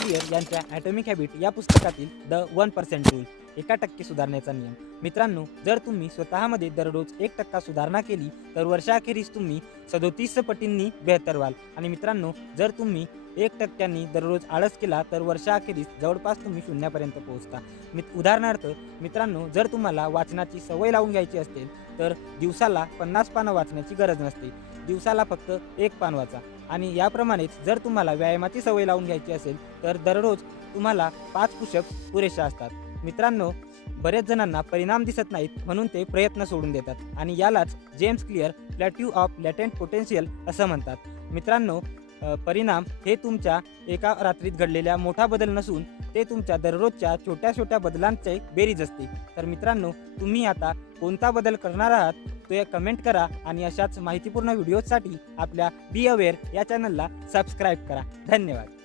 Clear यांच्या atomic habit या पुस्तकातील द 1% रूल 1% सुधारण्याचा नियम. मित्रांनो, जर तुम्ही स्वतःमध्ये दररोज 1% सुधारणा केली तर वर्षाअखेरीस तुम्ही 37 पटींनी बेहतर व्हाल. आणि मित्रांनो, जर तुम्ही 1% दररोज आळस केला तर वर्षाअखेरीस जवळपास तुम्ही शून्यापर्यंत पोहोचता. उदाहरणार्थ मित्रांनो, जर तुम्हाला वाचनाची सवय लावून घ्यायची असेल तर दिवसाला 50 पानं वाचण्याची गरज नसते. दिवसाला फक्त 1 पान वाचा. आणि याप्रमाणेच जर तुम्हाला व्यायामाची सवय लावून घ्यायची असेल तर दररोज तुम्हाला 5 पुशअप्स पुरेशा असतात. मित्रांनो, बरेच जणांना परिणाम दिसत नाहीत म्हणून ते प्रयत्न सोडून देतात आणि यालाच James clear plateau of लॅटेंट potential असं म्हणतात. मित्रांनो, परिणाम हे तुमच्या एका रात्रीत घडलेल्या मोठा बदल नसून ते तुमच्या दररोजच्या छोट्या छोट्या बदलांचे बेरीज असते. तर मित्रांनो, तुम्ही आता कोणता बदल करणार आहात ते कमेंट करा आणि अशाच माहितीपूर्ण व्हिडिओसाठी आपल्या बी अवेअर या चॅनलला सबस्क्राईब करा. धन्यवाद.